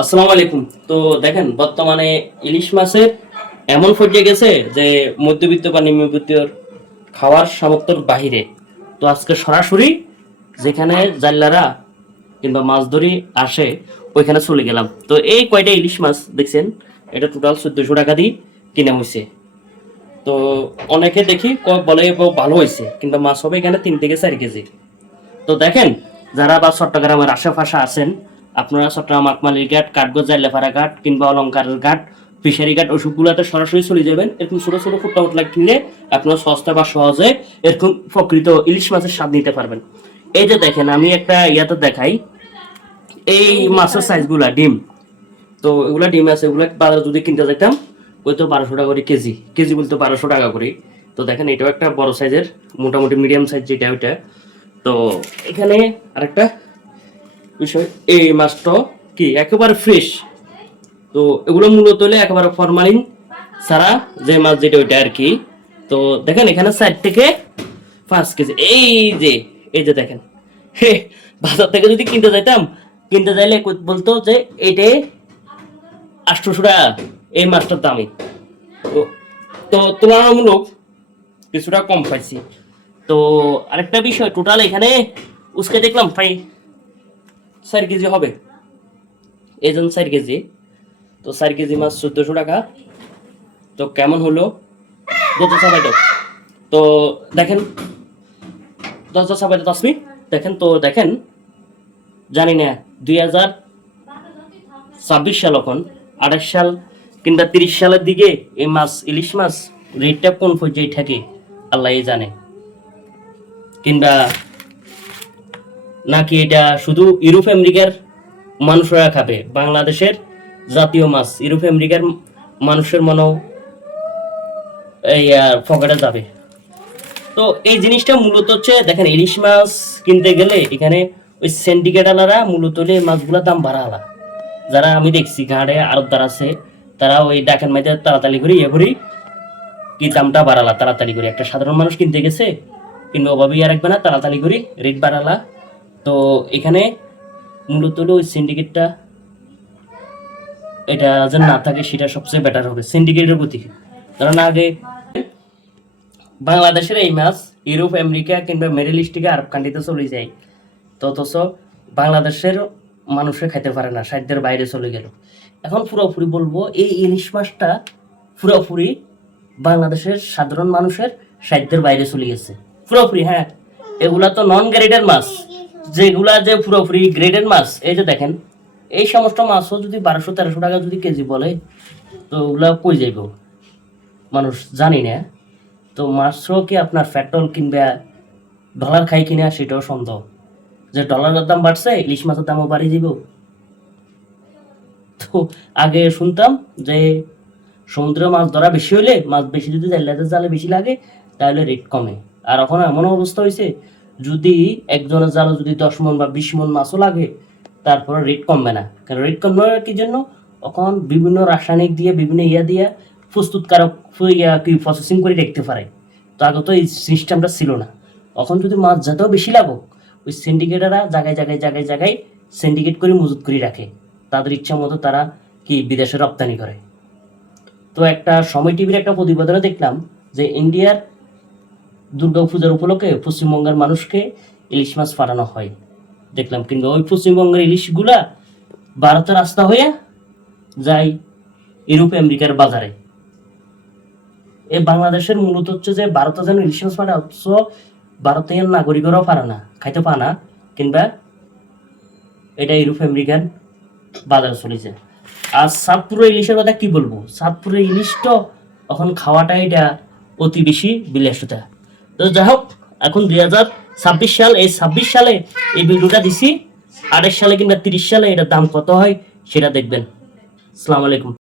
আসসালামু আলাইকুম। তো দেখেন বর্তমানে ইলিশ মাছের এমন পর্যায়ে গেছে যে মধ্যবিত্ত বা নিম্নবিত্তর খাওয়ার সামর্থ্যের বাহিরে। তো আজকে সরাসরি যেখানে জাল্লারা কিংবা মাছ ধরি আসে ওইখানে চলে গেলাম। তো এই কয়টা ইলিশ মাছ দেখছেন, এটা টোটাল 1400 টাকা দিয়ে কিনে হয়েছে। তো অনেকে দেখি বলে ভালো হয়েছে, কিন্তু মাছ হবে এখানে 3 থেকে 4 কেজি। তো দেখেন, যারা বা চট্টগ্রামের আশেপাশে আছেন, আপনারা চট্টগ্রাম আকমালির ঘাট, কাঠগোজ জাইলাপাড়া ঘাট কিংবা অলঙ্কারের ঘাট, ফিশারি ঘাট ওসবগুলোতে সরাসরি চলে যাবেন। এরকম ছোট ছোট ফুটটা ফুটলা কিনলে আপনারা সস্তা বা সহজে এরকম প্রকৃত ইলিশ মাছের স্বাদ নিতে পারবেন। এই যে দেখেন, আমি একটা ইয়াতে দেখাই, এই মাছের সাইজগুলা ডিম। তো এগুলা ডিম আছে, এগুলা বাজারে যদি কিনতে যেতাম ওই তো 1200 টাকা করে কেজি, কেজি বলতে 1200 টাকা করে। তো দেখেন, এটাও একটা বড় সাইজের, মোটামুটি মিডিয়াম সাইজ যেটা ওইটা। তো এখানে আরেকটা বিষয়, এই মাছটা কি একেবারে ফ্রেশ। তো এগুলো মূলত হলে একেবারে ফরমালিন ছাড়া যে মাছ যেটা ওইটা আর কি। তো দেখেন, এখানে 4 থেকে 5 কেজি। এই যে দেখেন, হে, বাজার থেকে যদি কিনতে যাইতাম, কিনতে যাইলে বলতো যে এইটা 800 টাকা এই মাছটার দামই। তো তো তুলনামূলক কিছুটা কম পাইছি। তো আরেকটা বিষয়, টোটাল এখানে উসকে দেখলাম প্রায় 4 কেজি হবে, এজন 4 কেজি। তো 4 কেজি মাছ 1400 টাকা। তো কেমন হলো, যত চাপাই দাও। তো দেখেন, 10 চাপাই দাও তাসমি। দেখেন, তো দেখেন, জানি না 2026 সাল, এখন 28 সাল কিংবা 30 সালের দিকে এই মাছ, ইলিশ মাছ রেটটা কোন পর্যায়ে থাকে আল্লাহ জানে। কিংবা নাকি এটা শুধু ইউরোপ আমেরিকার মানুষরা খাবে, বাংলাদেশের জাতীয় মাছ ইউরোপ আমেরিকার মানুষের মনেও এই পকেটে যাবে। তো এই জিনিসটা মূলত হচ্ছে, দেখেন ইলিশ মাছ কিনতে গেলে এখানে ওই সিন্ডিকেটাররা মূলত হলে মাছগুলোর দাম বাড়ালা। যারা আমি দেখছি ঘাড়ে আড়তদার আছে, তারা ওই ডাকের মাঝে তাড়াতাড়ি করে ইয়ে করি কি দামটা বাড়ালা, তাড়াতাড়ি করে একটা সাধারণ মানুষ কিনতে গেছে কিংবা অভাবে আর রাখবে না, তাড়াতাড়ি করে রেট বাড়ালা। তো এখানে মূলত হলো ওই সিন্ডিকেটটা, এটা যেন না থাকে সেটা সবচেয়ে বেটার হবে সিন্ডিকেটের প্রতি। কারণ আগে বাংলাদেশের এই মাছ ইউরোপ আমেরিকা কিংবা মিডল ইস্ট থেকে আরব কান্ট্রিতে চলে যায়। তো অথচ বাংলাদেশের মানুষে খাইতে পারে না, সাধ্যের বাইরে চলে গেল। এখন পুরোপুরি বলবো, এই ইলিশ মাছটা পুরোপুরি বাংলাদেশের সাধারণ মানুষের সাধ্যের বাইরে চলে গেছে পুরোপুরি। হ্যাঁ, এগুলা তো নন গ্রেডের মাছ, যেগুলা যে পুরোপুরি গ্রেডের মাছ। এই যে দেখেন, এই সমস্ত মাছও যদি 1200-1300 টাকা যদি কেজি বলে, তো ওগুলা কই যাইব মানুষ জানি না। তো মাছও কি আপনার পেট্রোল কিনবে, ডলার খাই কিনা সেটাও সন্দেহ। যে ডলারের দাম বাড়ছে, ইলিশ মাছের দামও বাড়িয়ে দিব। তো আগে শুনতাম যে সমুদ্রে মাছ ধরা বেশি হইলে, মাছ বেশি যদি জালে বেশি লাগে তাহলে রেট কমে। আর এখন এমন অবস্থা হয়েছে, যদি একজনের জালে যদি 10 মণ বা 20 মণ মাছও লাগে, তারপরে রেট কমবে না। কারণ রেট কমবে কি জন্য, এখন বিভিন্ন রাসায়নিক দিয়ে, বিভিন্ন দিয়ে প্রস্তুতকারক কি প্রসেসিং করে রাখতে পারে। তো আগে তো এই সিস্টেমটা ছিল না। এখন যদি মাছ যতও বেশি লাগুক, ওই সিন্ডিকেটাররা জায়গায় জায়গায় জায়গায় জায়গায় সিন্ডিকেট করে মজুত করে রাখে, তাদের ইচ্ছা মতো তারা কি বিদেশে রপ্তানি করে। তো একটা সময় টিভির একটা প্রতিবেদনে দেখলাম যে ইন্ডিয়ার দুর্গা পূজার উপলক্ষে পশ্চিমবঙ্গের মানুষকে ইলিশ মাছ পাঠানো হয় দেখলাম, কিন্তু ওই পশ্চিমবঙ্গের ইলিশগুলা ভারতের রাস্তা হয়ে যায় ইউরোপ আমেরিকার বাজারে। এই বাংলাদেশের মূলত হচ্ছে যে ভারতে যেন ইলিশ মাছ পাঠায়, অথচ ভারতীয় নাগরিকরাও পারে না, খাইতে পারে না, কিংবা এটা ইউরোপ আমেরিকান বাজারে চলেছে। আর চাঁদপুরের ইলিশের কথা কি বলবো, চাঁদপুরের ইলিশ তো এখন খাওয়াটা এটা অতি বেশি বিলাসিতা। তো যাই হোক, এখন 2026 সাল, এই 26 সালে এই ভিডিওটা দিছি, 28 সালে কিংবা 30 সালে এটার দাম কত হয় সেটা দেখবেন। আসসালামু আলাইকুম।